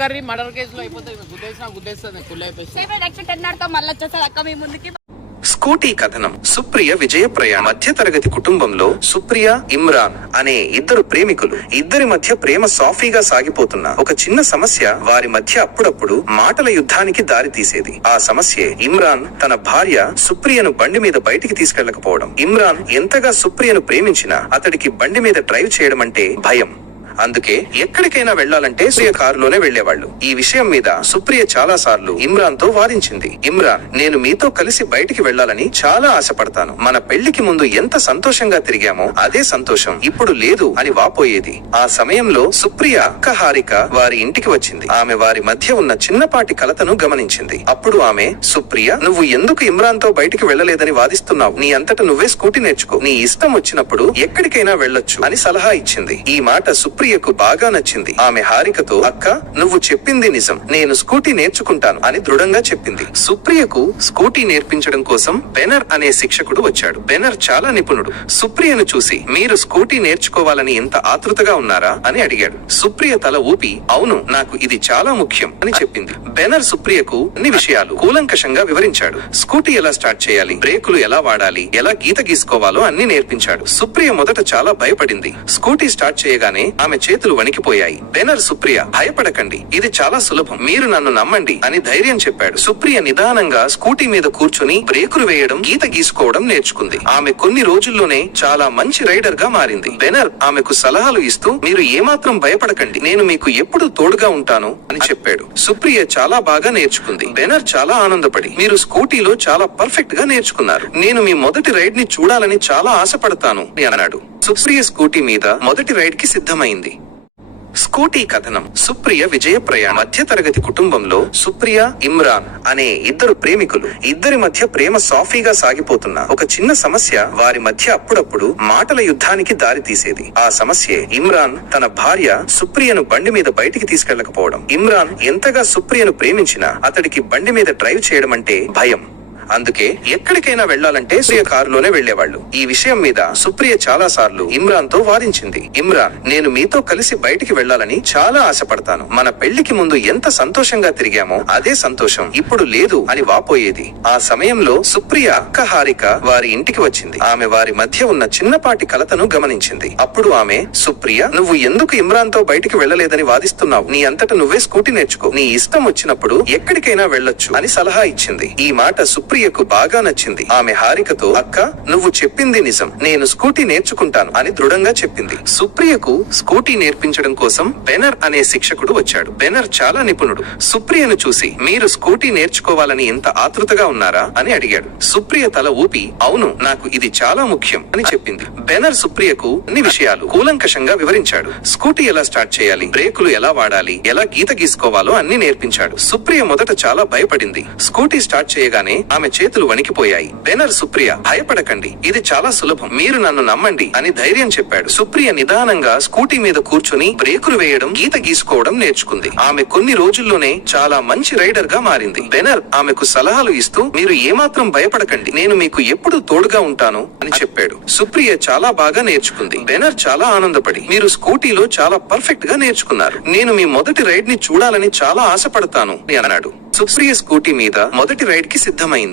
Curry murder కేసులో అయిపోతుంది. గుద్దేస్తుంది full అయిపోయింది. స్కూటీ కథనం. సుప్రియ విజయ ప్రయాణ. మధ్య తరగతి కుటుంబంలో సుప్రియ, ఇమ్రాన్ అనే ఇద్దరు ప్రేమికులు. ఇద్దరి మధ్య ప్రేమ సాఫీగా సాగిపోతున్న ఒక చిన్న సమస్య వారి మధ్య అప్పుడప్పుడు మాటల యుద్ధానికి దారి తీసేది. ఆ సమస్యే ఇమ్రాన్ తన భార్య సుప్రియను బండి మీద బయటికి తీసుకెళ్లకపోవడం. ఇమ్రాన్ ఎంతగా సుప్రియను ప్రేమించినా అతడికి బండి మీద డ్రైవ్ చేయడం అంటే భయం. అందుకే ఎక్కడికైనా వెళ్లాలంటే సుప్రియ కారులోనే వెళ్లేవాళ్లు. ఈ విషయం మీద సుప్రియ చాలా సార్లు ఇమ్రాన్ తో వాదించింది. ఇమ్రాన్, నేను మీతో కలిసి బయటికి వెళ్లాలని చాలా ఆశపడతాను. మన పెళ్లికి ముందు ఎంత సంతోషంగా తిరిగామో అదే సంతోషం ఇప్పుడు లేదు అని వాపోయేది. ఆ సమయంలో సుప్రియ అక్క హారిక వారి ఇంటికి వచ్చింది. ఆమె వారి మధ్య ఉన్న చిన్నపాటి కలతను గమనించింది. అప్పుడు ఆమె, సుప్రియ, నువ్వు ఎందుకు ఇమ్రాన్ తో బయటికి వెళ్లలేదని వాదిస్తున్నావు? నీ అంతట నువ్వే స్కూటీ నేర్చుకో. నీ ఇష్టం వచ్చినప్పుడు ఎక్కడికైనా వెళ్లొచ్చు అని సలహా ఇచ్చింది. ఈ మాట సుప్రియకు బాగా నచ్చింది. ఆమె హారికతో, అక్క, నువ్వు చెప్పింది నిజం, నేను స్కూటీ నేర్చుకుంటాను అని దృఢంగా చెప్పింది. సుప్రియకు స్కూటీ నేర్పించడం కోసం బెనర్ అనే శిక్షకుడు వచ్చాడు. బెనర్ చాలా నిపుణుడు. సుప్రియను చూసి, మీరు స్కూటీ నేర్చుకోవాలని ఎంత ఆతృతగా ఉన్నారా అని అడిగాడు. సుప్రియ తల ఊపి, అవును, నాకు ఇది చాలా ముఖ్యం అని చెప్పింది. బెనర్ సుప్రియకు అన్ని విషయాలు కూలంకషంగా వివరించాడు. స్కూటీ ఎలా స్టార్ట్ చేయాలి, బ్రేకులు ఎలా వాడాలి, ఎలా గీత గీసుకోవాలో అన్ని నేర్పించాడు. సుప్రియ మొదట చాలా భయపడింది. స్కూటీ స్టార్ట్ చేయగానే ఆమె చేతులు వణికిపోయాయి. బెనర్, సుప్రియ, భయపడకండి, ఇది చాలా సులభం, మీరు నన్ను నమ్మండి అని ధైర్యం చెప్పాడు. సుప్రియ నిదానంగా స్కూటీ మీద కూర్చుని బ్రేకులు వేయడం, గీత గీసుకోవడం నేర్చుకుంది. ఆమె కొన్ని రోజుల్లోనే చాలా మంచి రైడర్ గా మారింది. బెనర్ ఆమెకు సలహాలు ఇస్తూ, మీరు ఏమాత్రం భయపడకండి, నేను మీకు ఎప్పుడు తోడుగా ఉంటాను అని చెప్పాడు. సుప్రియ చాలా బాగా నేర్చుకుంది. బెనర్ చాలా ఆనందపడి, మీరు స్కూటీలో చాలా పర్ఫెక్ట్ గా నేర్చుకున్నారు, నేను మీ మొదటి రైడ్ ని చూడాలని చాలా ఆశపడతాను అని అన్నాడు. సుప్రియ స్కూటీ మీద మొదటి రైడ్ కి సిద్ధమైంది. స్కూటీ కథనం. సుప్రియ విజయ ప్రయాణ. మధ్య తరగతి కుటుంబంలో సుప్రియ, ఇమ్రాన్ అనే ఇద్దరు ప్రేమికులు. ఇద్దరి మధ్య ప్రేమ సాఫీగా సాగిపోతున్న ఒక చిన్న సమస్య వారి మధ్య అప్పుడప్పుడు మాటల యుద్ధానికి దారి తీసేది. ఆ సమస్యే ఇమ్రాన్ తన భార్య సుప్రియను బండి మీద బయటికి తీసుకెళ్లకపోవడం. ఇమ్రాన్ ఎంతగా సుప్రియను ప్రేమించినా అతడికి బండి మీద డ్రైవ్ చేయడం అంటే భయం. అందుకే ఎక్కడికైనా వెళ్లాలంటే సుప్రియ కారులోనే వెళ్లేవాళ్లు. ఈ విషయం మీద సుప్రియ చాలా సార్లు ఇమ్రాన్ తో వాదించింది. ఇమ్రాన్, నేను మీతో కలిసి బయటికి వెళ్లాలని చాలా ఆశపడతాను. మన పెళ్లికి ముందు ఎంత సంతోషంగా తిరిగామో అదే సంతోషం ఇప్పుడు లేదు అని వాపోయేది. ఆ సమయంలో సుప్రియ అక్క హారిక వారి ఇంటికి వచ్చింది. ఆమె వారి మధ్య ఉన్న చిన్నపాటి కలతను గమనించింది. అప్పుడు ఆమె, సుప్రియ, నువ్వు ఎందుకు ఇమ్రాన్ తో బయటికి వెళ్లలేదని వాదిస్తున్నావు? నీ అంతట నువ్వే స్కూటీ నేర్చుకో. నీ ఇష్టం వచ్చినప్పుడు ఎక్కడికైనా వెళ్లొచ్చు అని సలహా ఇచ్చింది. ఈ మాట సుప్రియకు బాగా నచ్చింది. ఆమె హారికతో, అక్క, నువ్వు చెప్పింది నిజం, నేను స్కూటీ నేర్చుకుంటాను అని దృఢంగా చెప్పింది. సుప్రియకు స్కూటీ నేర్పించడం కోసం బెనర్ అనే శిక్షకుడు వచ్చాడు. బెనర్ చాలా నిపుణుడు. సుప్రియను చూసి, మీరు స్కూటీ నేర్చుకోవాలని ఎంత ఆతృతగా ఉన్నారా అని అడిగాడు. సుప్రియ తల ఊపి, అవును, నాకు ఇది చాలా ముఖ్యం అని చెప్పింది. బెనర్ సుప్రియకు అన్ని విషయాలు కూలంకషంగా వివరించాడు. స్కూటీ ఎలా స్టార్ట్ చేయాలి, బ్రేకులు ఎలా వాడాలి, ఎలా గీత గీసుకోవాలో అన్ని నేర్పించాడు. సుప్రియ మొదట చాలా భయపడింది. స్కూటీ స్టార్ట్ చేయగానే ఆమె చేతులు వణికిపోయాయి. బెనర్, సుప్రియ, భయపడకండి, ఇది చాలా సులభం, మీరు నన్ను నమ్మండి అని ధైర్యం చెప్పాడు. సుప్రియ నిదానంగా స్కూటీ మీద కూర్చుని బ్రేకులు వేయడం, గీత గీసుకోవడం నేర్చుకుంది. ఆమె కొన్ని రోజుల్లోనే చాలా మంచి రైడర్ గా మారింది. బెనర్ ఆమెకు సలహాలు ఇస్తూ, మీరు ఏమాత్రం భయపడకండి, నేను మీకు ఎప్పుడు తోడుగా ఉంటాను అని చెప్పాడు. సుప్రియ చాలా బాగా నేర్చుకుంది. బెనర్ చాలా ఆనందపడి, మీరు స్కూటీలో చాలా పర్ఫెక్ట్ గా నేర్చుకున్నారు, నేను మీ మొదటి రైడ్ ని చూడాలని చాలా ఆశపడతాను అని అన్నాడు. సుప్రియ స్కూటీ మీద మొదటి రైడ్ కి సిద్ధమైంది.